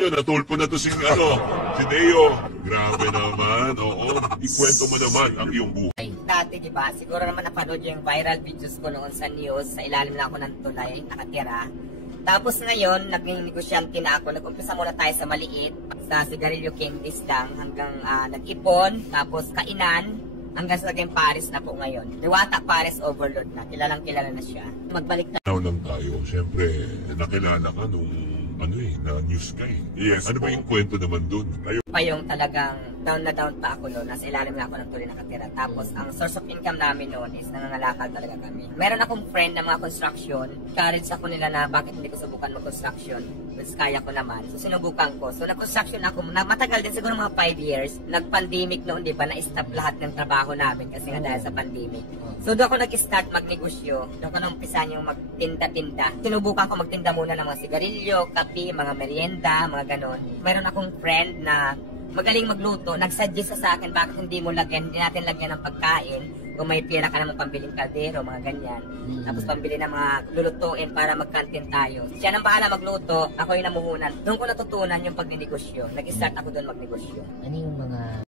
Yun, natulpo na to si Deo. Grabe naman, oo. Ikwento mo naman ang iyong buhay. Dati, di ba? Siguro naman napanood yung viral videos ko noon sa news. Sa ilalim na ako ng tulay, nakatira. Tapos ngayon, naging negosyante na ako. Nag-umpisa muna tayo sa maliit. Sa sigarilyo candies lang. Hanggang nag-ipon. Tapos kainan. Hanggang sa naging Paris na po ngayon. Diwata Paris Overload na. Kilalang kilala na siya. Magbalik na. Lang tayo. Siyempre, nakilala ka nung na news guy. Yes. Ano ba yung kwento naman dun? Kayo Pa yung talagang down na down pa ako noon. Nasa ilalim na ako ng tuloy nakatira. Tapos ang source of income namin noon is nangangalakal talaga kami. Meron akong friend na mga construction. Encourage ako nila na bakit hindi ko subukan mag-construction. Mas kaya ko naman. So sinubukan ko. So nag-construction ako. Matagal din siguro mga 5 years. Nag-pandemic noon, di ba? Na-stop lahat ng trabaho namin kasi nga dahil sa pandemic. So doon ako nag-start magnegosyo. Doon ko nang-umpisan yung magtinda-tinda. Sinubukan ko magtinda muna ng mga sigarilyo, kape, mga merienda, mga ganon. Meron akong friend na magaling magluto, nag-suggest sa akin bakit hindi natin lagyan ng pagkain kung may pera ka naman pambiling kaldero, mga ganyan. Tapos pambili ng mga lulutuin para mag-canteen tayo. Siya nang bahala magluto, ako yung namuhunan. Doon ko natutunan yung pagnegosyo. Nag-start ako doon magnegosyo. Ano yung mga